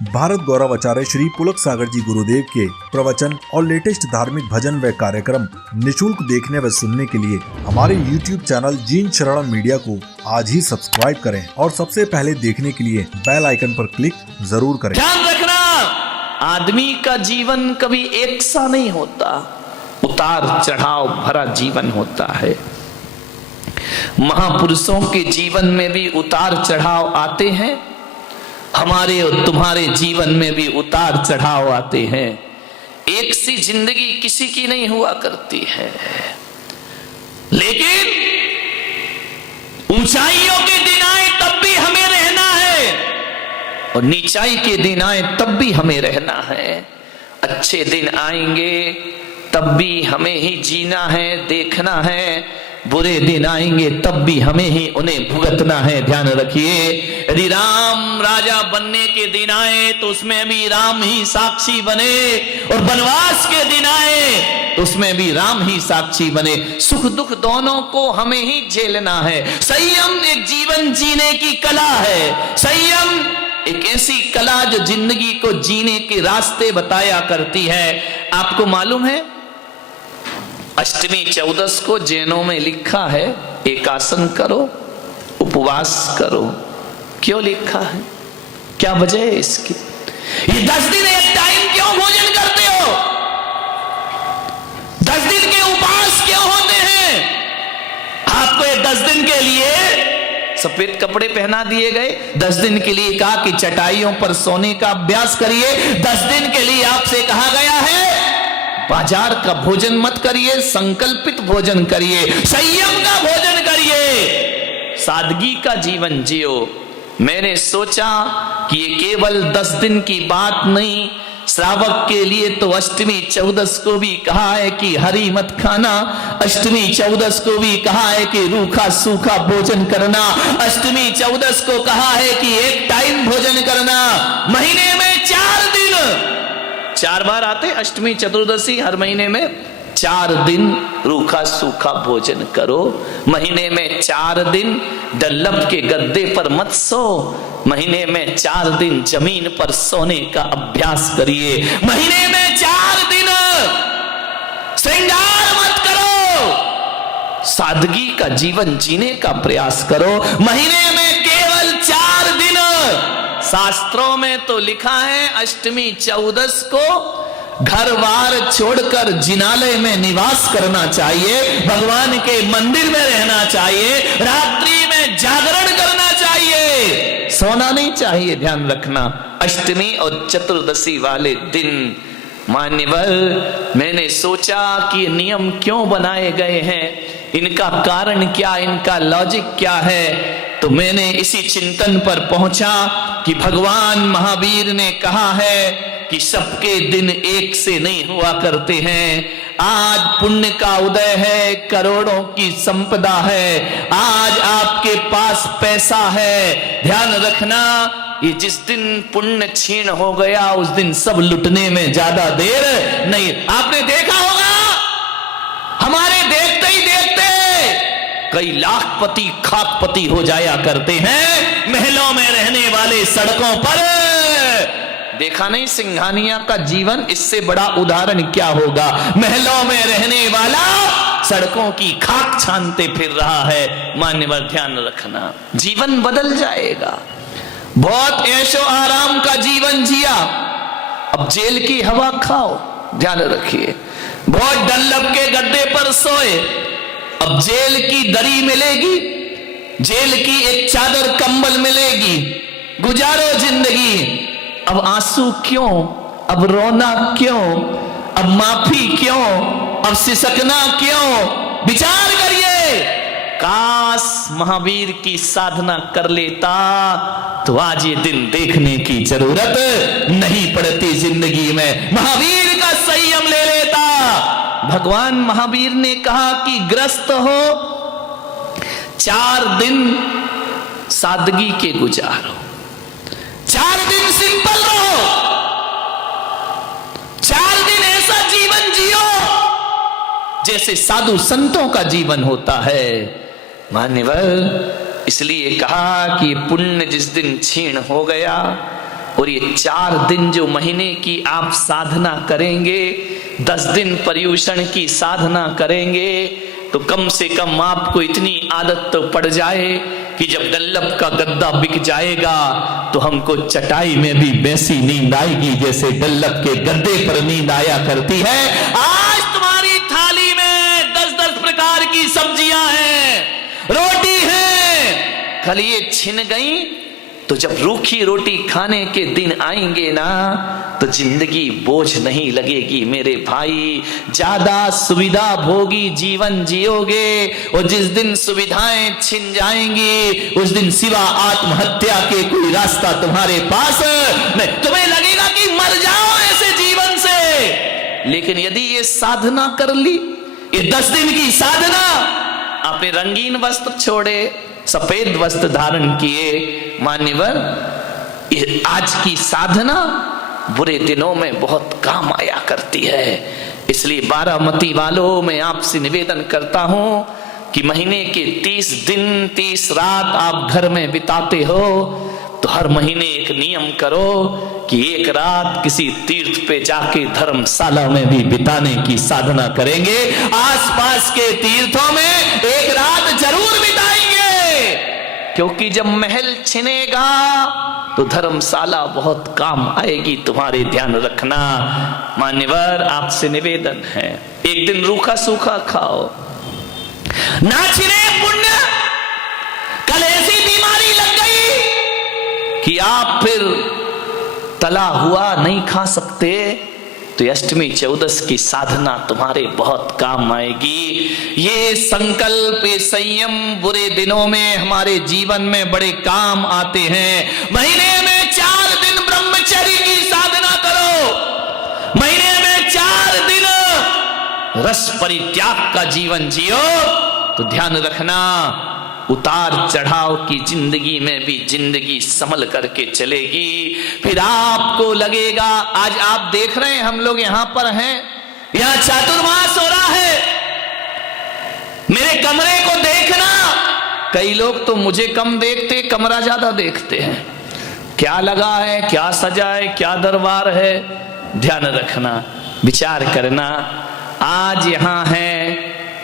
भारत गौरव आचार्य श्री पुलक सागर जी गुरुदेव के प्रवचन और लेटेस्ट धार्मिक भजन व कार्यक्रम निशुल्क देखने व सुनने के लिए हमारे YouTube चैनल जीन शरणम मीडिया को आज ही सब्सक्राइब करें और सबसे पहले देखने के लिए बेल आइकन पर क्लिक जरूर करें। ध्यान रखना, आदमी का जीवन कभी एक सा नहीं होता, उतार चढ़ाव भरा जीवन होता है। महापुरुषों के जीवन में भी उतार चढ़ाव आते हैं, हमारे और तुम्हारे जीवन में भी उतार चढ़ाव आते हैं। एक सी जिंदगी किसी की नहीं हुआ करती है, लेकिन ऊंचाइयों के दिन आए तब भी हमें रहना है और नीचाई के दिन आए तब भी हमें रहना है। अच्छे दिन आएंगे तब भी हमें ही जीना है, देखना है। बुरे दिन आएंगे तब भी हमें ही उन्हें भुगतना है। ध्यान रखिए, यदि राम राजा बनने के दिन आए तो उसमें भी राम ही साक्षी बने, और वनवास के दिन आए तो उसमें भी राम ही साक्षी बने। सुख दुख दोनों को हमें ही झेलना है। संयम एक जीवन जीने की कला है। संयम एक ऐसी कला जो जिंदगी को जीने के रास्ते बताया करती है। आपको मालूम है, अष्टमी चौदस को जैनों में लिखा है एकासन करो, उपवास करो। क्यों लिखा है, क्या वजह है इसकी? ये 10 दिन एक टाइम क्यों भोजन करते हो? 10 दिन के उपवास क्यों होते हैं? आपको ये 10 दिन के लिए सफेद कपड़े पहना दिए गए, 10 दिन के लिए कहा कि चटाइयों पर सोने का अभ्यास करिए, 10 दिन के लिए आपसे कहा गया है बाजार का भोजन मत करिए, संकल्पित भोजन करिए, संयम का भोजन करिए, सादगी का जीवन जियो। मैंने सोचा कि ये केवल 10 दिन की बात नहीं, श्रावक के लिए तो अष्टमी चौदस को भी कहा है कि हरी मत खाना, अष्टमी चौदस को भी कहा है कि रूखा सूखा भोजन करना, अष्टमी चौदस को कहा है कि एक टाइम भोजन करना। महीने में 4 दिन 4 बार आते, अष्टमी चतुर्दशी हर महीने में 4 दिन रूखा सूखा भोजन करो। महीने में 4 दिन डल्लभ के गद्दे पर मत सो, महीने में 4 दिन जमीन पर सोने का अभ्यास करिए। महीने में 4 दिन श्रृंगार मत करो, सादगी का जीवन जीने का प्रयास करो। महीने में केवल 4 दिन। शास्त्रों में तो लिखा है अष्टमी चौदस को घर बार छोड़कर जिनालय में निवास करना चाहिए, भगवान के मंदिर में रहना चाहिए, रात्रि में जागरण करना चाहिए, सोना नहीं चाहिए। ध्यान रखना, अष्टमी और चतुर्दशी वाले दिन मान्यवर, मैंने सोचा कि नियम क्यों बनाए गए हैं, इनका कारण क्या, इनका लॉजिक क्या है। तो मैंने इसी चिंतन पर पहुंचा कि भगवान महावीर ने कहा है कि सबके दिन एक से नहीं हुआ करते हैं। आज पुण्य का उदय है, करोड़ों की संपदा है, आज आपके पास पैसा है, ध्यान रखना, ये जिस दिन पुण्य क्षीण हो गया उस दिन सब लुटने में ज्यादा देर नहीं। आपने देखा होगा, हमारे देखते ही देखते कई लाखपति खाकपति हो जाया करते हैं। महलों में रहने वाले सड़कों पर, देखा नहीं सिंघानिया का जीवन, इससे बड़ा उदाहरण क्या होगा। महलों में रहने वाला सड़कों की खाक छानते फिर रहा है। मान्यवर ध्यान रखना, जीवन बदल जाएगा। बहुत ऐशो आराम का जीवन जिया, अब जेल की हवा खाओ। ध्यान रखिए, बहुत डल्लभ के गद्दे पर सोए, अब जेल की दरी मिलेगी, जेल की एक चादर कंबल मिलेगी, गुजारो जिंदगी। अब आंसू क्यों, अब रोना क्यों, अब माफी क्यों, अब सिसकना क्यों? विचार करिए, काश महावीर की साधना कर लेता तो आज ये दिन देखने की जरूरत नहीं पड़ती जिंदगी में। महावीर का संयम ले लेता। भगवान महावीर ने कहा कि ग्रस्त हो, 4 दिन सादगी के गुजारो, 4 दिन सिंपल रहो, 4 दिन ऐसा जीवन जियो जैसे साधु संतों का जीवन होता है। मान्यवर, इसलिए कहा कि पुण्य जिस दिन क्षीण हो गया और ये 4 दिन जो महीने की आप साधना करेंगे, 10 दिन पर्युषण की साधना करेंगे, तो कम से कम आपको इतनी आदत तो पड़ जाए कि जब डल्लभ का गद्दा बिक जाएगा तो हमको चटाई में भी वैसी नींद आएगी जैसे डल्लभ के गद्दे पर नींद आया करती है। आज तुम्हारी थाली में 10-10 प्रकार की सब्जियां हैं, रोटी है, कल ये छिन गई तो जब रूखी रोटी खाने के दिन आएंगे ना तो जिंदगी बोझ नहीं लगेगी मेरे भाई। ज्यादा सुविधा भोगी जीवन जियोगे और जिस दिन सुविधाएं छिन जाएंगी उस दिन सिवा आत्महत्या के कोई रास्ता तुम्हारे पास नहीं। तुम्हें लगेगा कि मर जाओ ऐसे जीवन से, लेकिन यदि ये साधना कर ली, ये 10 दिन की साधना, आपने रंगीन वस्त्र छोड़े, सफेद वस्त्र धारण किए, मान्यवर, ये आज की साधना बुरे दिनों में बहुत काम आया करती है। इसलिए बारामती वालों, मैं आपसे निवेदन करता हूं कि महीने के 30 दिन 30 रात आप घर में बिताते हो तो हर महीने एक नियम करो कि एक रात किसी तीर्थ पे जाके धर्मशाला में भी बिताने की साधना करेंगे। आसपास के तीर्थों में एक रात जरूर बिताएंगे, क्योंकि जब महल छिनेगा तो धर्मशाला बहुत काम आएगी, तुम्हारे ध्यान रखना। मान्यवर, आपसे निवेदन है, एक दिन रूखा सूखा खाओ, ना छिने पुण्य। कल ऐसी बीमारी लग गई कि आप फिर तला हुआ नहीं खा सकते, तो अष्टमी 14 की साधना तुम्हारे बहुत काम आएगी। ये संकल्प, ये संयम बुरे दिनों में हमारे जीवन में बड़े काम आते हैं। महीने में 4 दिन ब्रह्मचर्य की साधना करो, महीने में 4 दिन रस परित्याग का जीवन जियो, तो ध्यान रखना उतार चढ़ाव की जिंदगी में भी जिंदगी संभल करके चलेगी। फिर आपको लगेगा, आज आप देख रहे हैं हम लोग यहां पर हैं, यहां चातुर्मास हो रहा है, मेरे कमरे को देखना। कई लोग तो मुझे कम देखते, कमरा ज्यादा देखते हैं, क्या लगा है, क्या सजा है, क्या दरबार है। ध्यान रखना, विचार करना। आज यहां है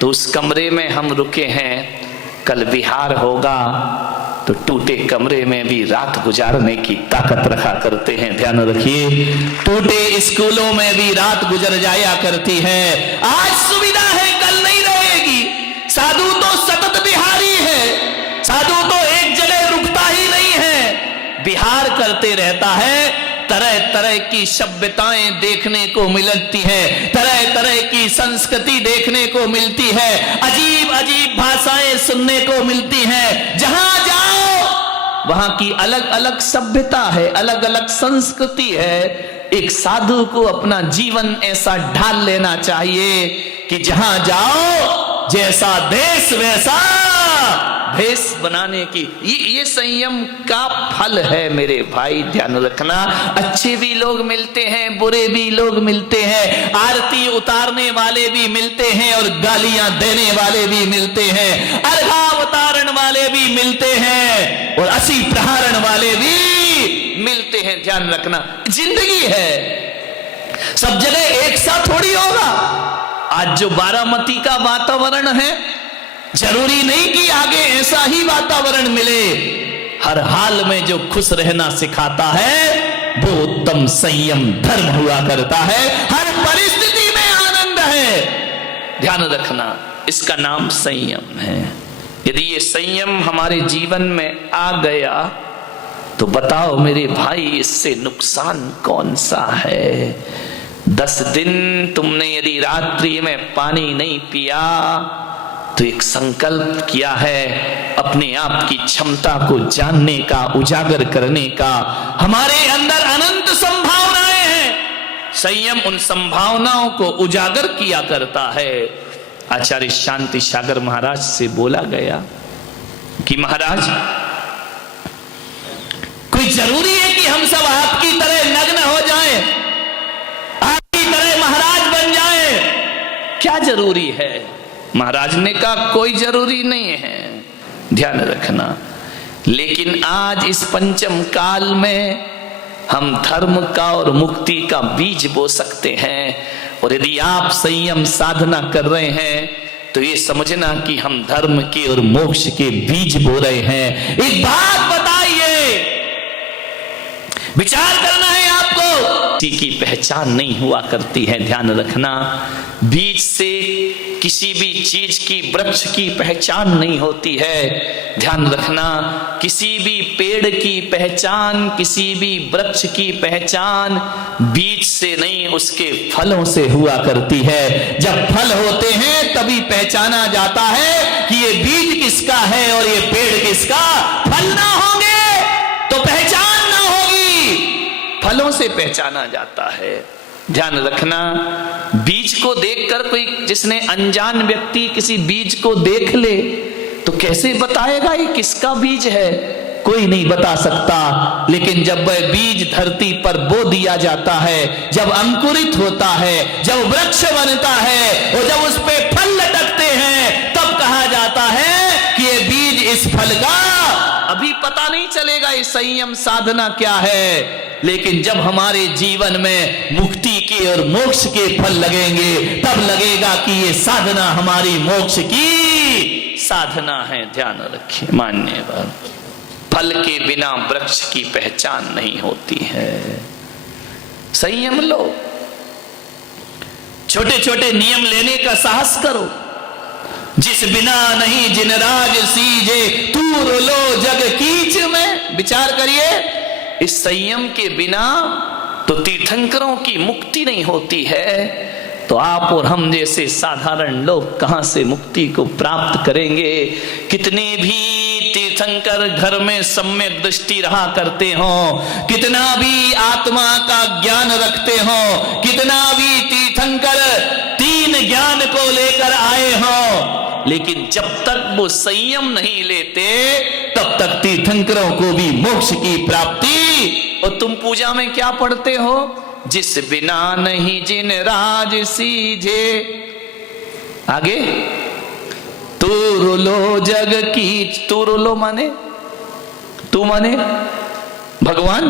तो उस कमरे में हम रुके हैं, कल बिहार होगा तो टूटे कमरे में भी रात गुजारने की ताकत रखा करते हैं। ध्यान रखिए, टूटे स्कूलों में भी रात गुजर जाया करती है। आज सुविधा है, कल नहीं रहेगी। साधु तो सतत बिहारी है, साधु तो एक जगह रुकता ही नहीं है, बिहार करते रहता है। तरह तरह की सभ्यताएं देखने को मिलती है, तरह तरह की संस्कृति देखने को मिलती है, अजीब अजीब भाषाएं सुनने को मिलती हैं। जहां जाओ वहां की अलग अलग सभ्यता है, अलग अलग संस्कृति है। एक साधु को अपना जीवन ऐसा ढाल लेना चाहिए कि जहां जाओ जैसा देश वैसा भेष बनाने की, ये संयम का फल है मेरे भाई। ध्यान रखना, अच्छे भी लोग मिलते हैं, बुरे भी लोग मिलते हैं, आरती उतारने वाले भी मिलते हैं और गालियां देने वाले भी मिलते हैं, अर्घावतारण वाले भी मिलते हैं और असी प्रहारण वाले भी मिलते हैं। ध्यान रखना, जिंदगी है, सब जगह एक साथ थोड़ी होगा। आज जो बारामती का वातावरण है, जरूरी नहीं कि आगे ऐसा ही वातावरण मिले। हर हाल में जो खुश रहना सिखाता है वो उत्तम संयम धर्म हुआ करता है। हर परिस्थिति में आनंद है। ध्यान रखना, इसका नाम संयम है। यदि ये संयम हमारे जीवन में आ गया तो बताओ मेरे भाई, इससे नुकसान कौन सा है। 10 दिन तुमने यदि रात्रि में पानी नहीं पिया तो एक संकल्प किया है अपने आप की क्षमता को जानने का, उजागर करने का। हमारे अंदर अनंत संभावनाएं हैं, संयम उन संभावनाओं को उजागर किया करता है। आचार्य शांति सागर महाराज से बोला गया कि महाराज, कोई जरूरी है कि हम सब आपकी तरह नग्न हो जाएं, आपकी तरह महाराज बन जाएं? क्या जरूरी है? महाराज ने कहा कोई जरूरी नहीं है। ध्यान रखना, लेकिन आज इस पंचम काल में हम धर्म का और मुक्ति का बीज बो सकते हैं। और यदि आप संयम साधना कर रहे हैं तो ये समझना कि हम धर्म के और मोक्ष के बीज बो रहे हैं। एक बात बताइए, विचार करना है आपको, किसी की पहचान नहीं हुआ करती है, ध्यान रखना। बीज से किसी भी चीज की, वृक्ष की पहचान नहीं होती है, ध्यान रखना। किसी भी पेड़ की पहचान, किसी भी वृक्ष की पहचान बीज से नहीं, उसके फलों से हुआ करती है। जब फल होते हैं तभी पहचाना जाता है कि ये बीज किसका है और ये पेड़ किसका। फल ना होंगे तो पहचान ना होगी, फलों से पहचाना जाता है। ध्यान रखना, बीज को देखकर कोई, जिसने अनजान व्यक्ति किसी बीज को देख ले तो कैसे बताएगा ये किसका बीज है, कोई नहीं बता सकता। लेकिन जब वह बीज धरती पर बो दिया जाता है, जब अंकुरित होता है, जब वृक्ष बनता है और जब उस पे फल लटकते हैं, तब कहा जाता है कि ये बीज इस फल का। अभी पता नहीं चलेगा ये संयम साधना क्या है, लेकिन जब हमारे जीवन में मुक्ति के और मोक्ष के फल लगेंगे तब लगेगा कि ये साधना हमारी मोक्ष की साधना है। ध्यान रखिए, मान्यवर, फल के बिना वृक्ष की पहचान नहीं होती है। संयम लो, छोटे छोटे नियम लेने का साहस करो। जिस बिना नहीं जिन राज सीजे, तू रोलो जग कीच में। विचार करिए, इस संयम के बिना तो तीर्थंकरों की मुक्ति नहीं होती है, तो आप और हम जैसे साधारण लोग कहां से मुक्ति को प्राप्त करेंगे। कितने भी तीर्थंकर घर में सम्यक दृष्टि रहा करते हो, कितना भी आत्मा का ज्ञान रखते हो, कितना भी तीर्थंकर तीन ज्ञान को लेकर आए हो, लेकिन जब तक वो संयम नहीं लेते तब तक तीर्थंकरों को भी मोक्ष की प्राप्ति। और तुम पूजा में क्या पढ़ते हो, जिस बिना नहीं जिन राज सीजे, आगे तू रोलो जग की। तू रोलो माने, तू माने भगवान,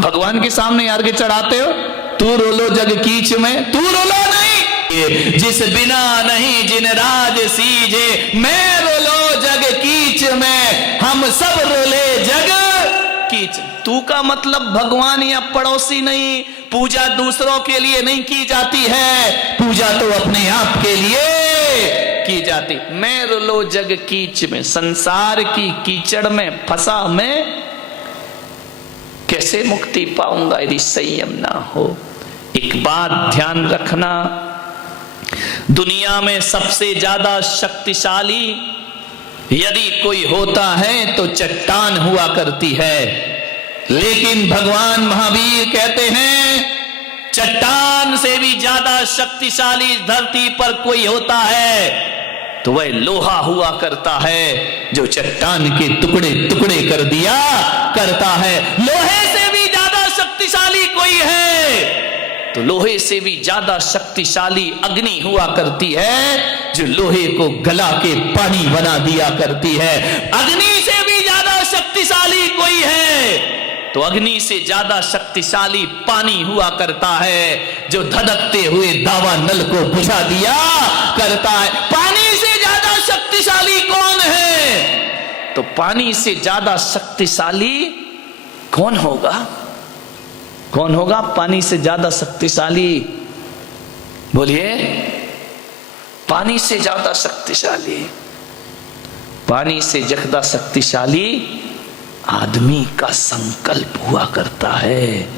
भगवान के सामने यार के चढ़ाते हो, तू रोलो जग कीच में। तू रोलो नहीं, जिस बिना नहीं जिन राज सीजे, मैं रोलो जग कीच में, हम सब रोले जग कीच। तू का मतलब भगवान या पड़ोसी नहीं। पूजा दूसरों के लिए नहीं की जाती है, पूजा तो अपने आप के लिए की जाती। मैं रोलो जग कीच में, संसार की कीचड़ में फंसा मैं कैसे मुक्ति पाऊंगा यदि संयम ना हो। एक बात ध्यान रखना, दुनिया में सबसे ज्यादा शक्तिशाली यदि कोई होता है तो चट्टान हुआ करती है, लेकिन भगवान महावीर कहते हैं चट्टान से भी ज्यादा शक्तिशाली धरती पर कोई होता है तो वह लोहा हुआ करता है, जो चट्टान के टुकड़े टुकड़े कर दिया करता है। लोहे से भी ज्यादा शक्तिशाली कोई है तो लोहे से भी ज्यादा शक्तिशाली अग्नि हुआ करती है, जो लोहे को गला के पानी बना दिया करती है। अग्नि से भी ज्यादा शक्तिशाली कोई है तो अग्नि से ज्यादा शक्तिशाली पानी हुआ करता है, जो धधकते हुए दावा नल को बुझा दिया करता है। पानी से ज्यादा शक्तिशाली कौन है, तो पानी से ज्यादा शक्तिशाली कौन होगा, कौन होगा पानी से ज्यादा शक्तिशाली, बोलिए। पानी से ज्यादा शक्तिशाली, पानी से ज्यादा शक्तिशाली आदमी का संकल्प हुआ करता है।